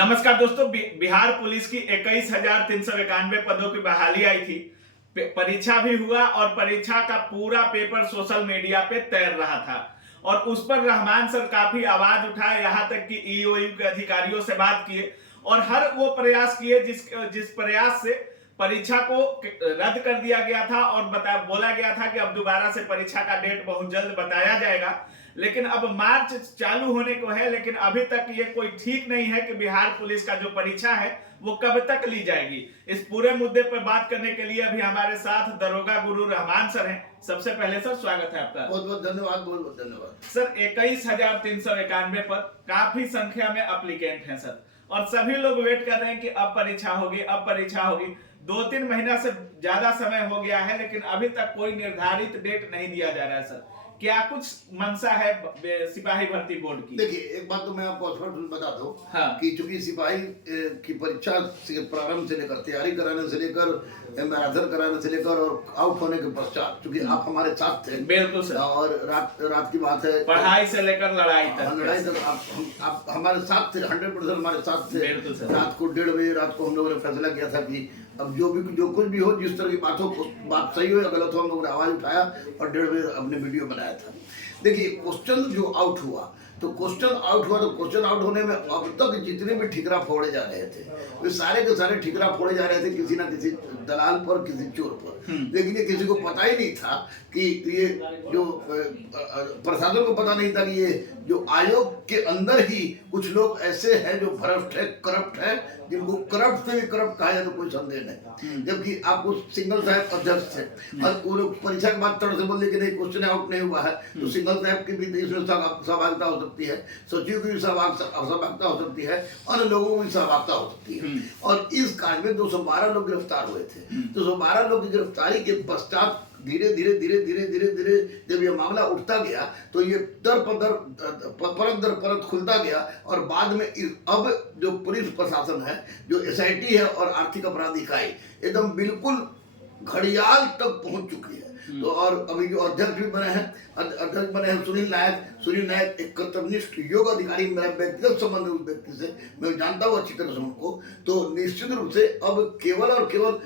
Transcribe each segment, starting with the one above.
नमस्कार दोस्तों, बिहार पुलिस की 21,391 पदों की बहाली आई थी। परीक्षा भी हुआ और परीक्षा का पूरा पेपर सोशल मीडिया पे तैर रहा था और उस पर रहमान सर काफी आवाज उठाए, यहाँ तक कि ईओयू के अधिकारियों से बात किए और हर वो प्रयास किए जिस प्रयास से परीक्षा को रद्द कर दिया गया था और बोला गया था कि अब दोबारा से परीक्षा का डेट बहुत जल्द बताया जाएगा। लेकिन अब मार्च चालू होने को है, लेकिन अभी तक ये कोई ठीक नहीं है कि बिहार पुलिस का जो परीक्षा है वो कब तक ली जाएगी। इस पूरे मुद्दे पर बात करने के लिए अभी हमारे साथ दरोगा गुरु रहमान सर हैं। सबसे पहले सर स्वागत है आपका। बहुत बहुत धन्यवाद, बहुत बहुत धन्यवाद सर। 21,391 पर काफी संख्या में अप्लीकेंट हैं सर, और सभी लोग वेट कर रहे हैं कि अब परीक्षा होगी, अब परीक्षा होगी। 2-3 महीना से ज्यादा समय हो गया है, लेकिन अभी तक कोई निर्धारित डेट नहीं दिया जा रहा है सर। क्या कुछ मंशा है सिपाही भर्ती बोर्ड की? देखिए, एक बात तो मैं आपको स्पष्ट बता दूं। हाँ। कि चूंकि सिपाही की परीक्षा प्रारंभ से लेकर तैयारी कराने से लेकर मैराथन कराने से लेकर और आउट होने के पश्चात, चूंकि आप हमारे साथ थे। बिल्कुल सर। और रात की बात है, पढ़ाई से लेकर लड़ाई तक आप हमारे साथ थे, 100% हमारे साथ थे। रात को 1:30 बजे रात को हम लोगों ने फैसला किया था कि अब जो कुछ भी हो, जिस तरह की बात सही हो या गलत हो, हम लोगों ने आवाज उठाया और 1:30 बजे अपने वीडियो बनाया था। देखिए, क्वेश्चन जो आउट हुआ तो क्वेश्चन आउट होने में अब तक जितने भी ठिकरा फोड़े जा रहे थे, वे सारे के सारे ठिकरा फोड़े जा रहे थे किसी ना किसी दलाल पर, किसी चोर पर। लेकिन ये किसी को पता ही नहीं था कि ये जो प्रशासन को पता नहीं था कि ये जो आयोग के अंदर ही कुछ लोग ऐसे हैं जो भ्रष्ट है, करप्ट है, जिनको करप्ट से भी करप्ट कहा जाए तो कोई संदेह नहीं। जबकि आपको सिंगल साहब अध्यक्ष थे और वो लोग परीक्षा के बाद तरह से बोल कि नहीं, क्वेश्चन आउट नहीं हुआ है, तो सिंगल साहब की भी इसमें सहभागिता हो सकती है, सचिव की भी सहभागिता हो सकती है, अन्य लोगों की भी सहभागिता हो सकती है। और इस कांड में 212 लोग गिरफ्तार हुए थे। 212 लोग की गिरफ्तारी के पश्चात धीरे धीरे जब ये मामला उठता गया तो ये परत दर परत खुलता गया और बाद में अब जो पुलिस प्रशासन है, जो एसआईटी है और आर्थिक अपराध इकाई एकदम बिल्कुल घड़ियाल तक पहुंच चुकी है। तो और अभी जो अध्यक्ष बने हैं सुनील नायक एक कर्तव्यनिष्ठ योग अधिकारी, मेरा व्यक्तिगत संबंध उस व्यक्ति से, मैं जानता हूँ अच्छी तरह से उनको। तो निश्चित रूप से अब केवल और केवल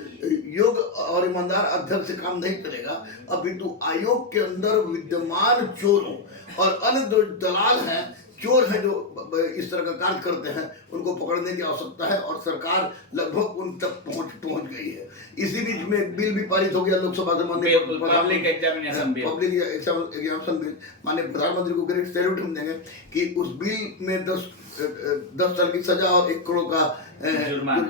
योग और ईमानदार अध्यक्ष से काम नहीं चलेगा, अपितु आयोग के अंदर विद्यमान चोरों और अन्य जो दलाल हैं, चोर हैं, जो इस तरह का कार्य करते हैं, उनको पकड़ने की आवश्यकता है और सरकार लगभग उन तक पहुंच गई है। इसी बीच में एक बिल भी पारित हो गया लोकसभा से, पब्लिक एग्जामिनेशन बिल। माननीय प्रधानमंत्री को ग्रेट सैल्यूट हम देंगे कि उस बिल में 10 साल की सजा और 1 करोड़ का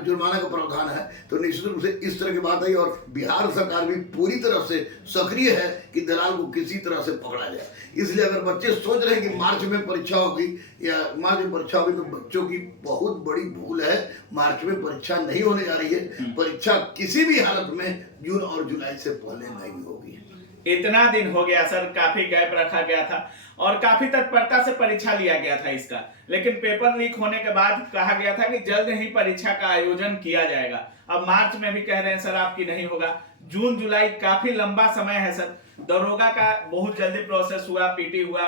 जुर्माना का प्रावधान है। तो निश्चित रूप से इस तरह की बात आई और बिहार सरकार भी पूरी तरह से सक्रिय है कि दलाल को किसी तरह से पकड़ा जाए। इसलिए अगर बच्चे सोच रहे हैं कि मार्च में परीक्षा होगी तो बच्चों की बहुत बड़ी भूल है। मार्च में परीक्षा नहीं होने जा रही है। परीक्षा किसी भी हालत में जून और जुलाई से पहले नहीं होगी। इतना दिन हो गया सर, काफी गैप रखा गया था और काफी तत्परता से परीक्षा लिया गया था इसका, लेकिन पेपर लीक होने के बाद कहा गया था कि जल्द ही परीक्षा का आयोजन किया जाएगा। अब मार्च में भी कह रहे हैं सर आपकी नहीं होगा। जून जुलाई काफी लंबा समय है सर। दरोगा का बहुत जल्दी प्रोसेस हुआ, पीटी हुआ,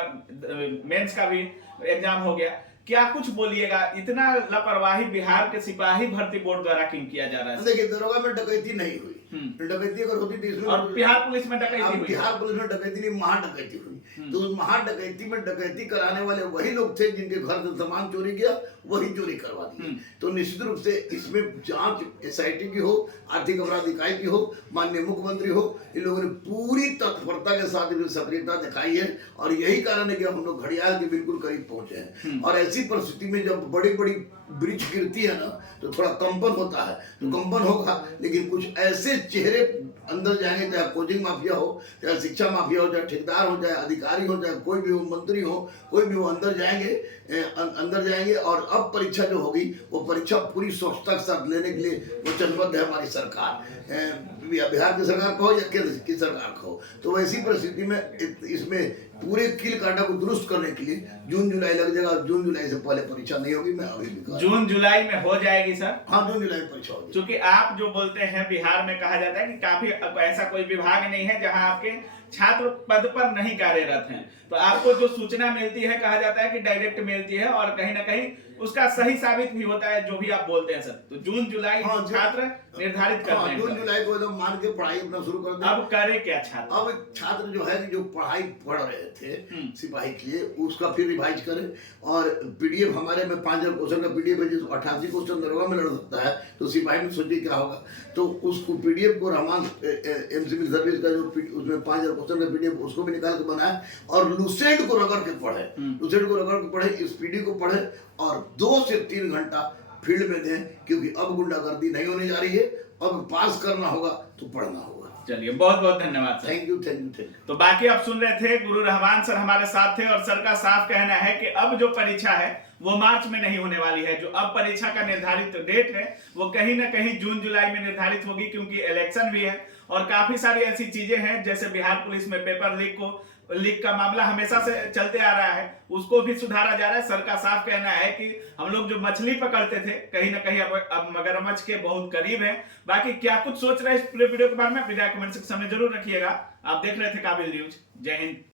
मेंस का भी एग्जाम हो गया। क्या कुछ बोलिएगा, इतना लापरवाही बिहार के सिपाही भर्ती बोर्ड द्वारा क्यों किया जा रहा है? देखिए, दरोगा में डकैती नहीं हुई। डकैती अगर होती तो इसमें, और बिहार पुलिस में डकैती हुई। बिहार पुलिस में डकैती नहीं, महाडकैती हुई। तो उस महाडकैती में डकैती कराने वाले वही लोग थे जिनके घर से सामान चोरी किया, वही चोरी करवा दी। तो निश्चित रूप से इसमें जांच एसआईटी की हो, आर्थिक अपराध इकाई की हो, माननीय मुख्यमंत्री हो, इन लोगों ने पूरी तत्परता के साथ इनमें सक्रियता दिखाई है और यही कारण है कि हम लोग घड़ियाल के बिल्कुल करीब पहुंचे हैं। और ऐसी परिस्थिति में जब बड़ी बड़ी ब्रिज गिरती है ना, तो थोड़ा कंपन होता है, तो कंपन होगा, लेकिन कुछ ऐसे चेहरे अंदर जाएंगे, चाहे कोचिंग माफिया हो, चाहे शिक्षा माफिया हो, चाहे ठेकेदार हो, चाहे अधिकारी हो, चाहे कोई भी हो, मंत्री हो, कोई भी हो, अंदर जाएंगे और अब परीक्षा जो होगी वो परीक्षा पूरी स्वच्छता के साथ लेने के लिए वचनबद्ध है हमारी सरकार। बिहार की सरकार कहो या केंद्र की सरकार कहो। तो वैसी परिस्थिति में इसमें पूरे कील कांटा को दुरुस्त करने के लिए जून जुलाई लग जाएगा। जून जुलाई से पहले परीक्षा नहीं होगी। मैं अभी भी जून जुलाई में हो जाएगी सर। हाँ, जून जुलाई में परीक्षा होगी। क्योंकि आप जो बोलते हैं, बिहार में कहा जाता है कि काफी ऐसा कोई विभाग नहीं है जहां आपके छात्र पद पर नहीं कार्यरत हैं। तो आपको जो सूचना मिलती है, कहा जाता है कि डायरेक्ट मिलती है और कहीं ना कहीं उसका सही साबित भी होता है जो भी आप बोलते हैं सर। तो जून जुलाई छात्र निर्धारित करते हैं, जून जुलाई को एकदम मान के पढ़ाई अपना शुरू कर दें। अब करे क्या छात्र? अब छात्र जो है जो पढ़ाई पढ़ रहे थे सिपाही के लिए, उसका फिर रिवाइज करें। और पीडीएफ हमारे में 5000 क्वेश्चन का पीडीएफ है, जिसको 88 क्वेश्चन दरोगा में लड़ सकता है, तो सिपाही में सोचिए क्या होगा। तो उसको पीडीएफ को रहमान एमसीबी सर्विस का जो उसमें 5000 क्वेश्चन का पीडीएफ उसको भी निकाल के बनाए और लुसेंट को रगड़ के पढ़े, लुसेंट को रगड़ के पढ़े, इस पीडी को पढ़े और 2 से 3 घंटा फील्ड में दें, क्योंकि अब गुंडागर्दी नहीं होने जा रही है। अब पास करना होगा तो पढ़ना होगा। चलिए, बहुत बहुत धन्यवाद sir. Thank you thank you thank you. तो बाकी आप सुन रहे थे, गुरु रहमान सर हमारे साथ थे और सर का साफ कहना है कि अब जो परीक्षा है वो मार्च में नहीं होने वाली है। जो अब परीक्षा का निर्धारित डेट है वो कहीं ना कहीं जून जुलाई में निर्धारित होगी, क्योंकि इलेक्शन भी है और काफी सारी ऐसी चीजें हैं, जैसे बिहार पुलिस में पेपर लीक का मामला हमेशा से चलते आ रहा है, उसको भी सुधारा जा रहा है। सर का साफ कहना है कि हम लोग जो मछली पकड़ते थे कहीं ना कहीं अब मगरमच्छ के बहुत करीब हैं। बाकी क्या कुछ सोच रहे हैं इस पूरे वीडियो के बारे में, अपनी राय कमेंट सेक्शन में जरूर रखिएगा। आप देख रहे थे काबिल न्यूज। जय हिंद।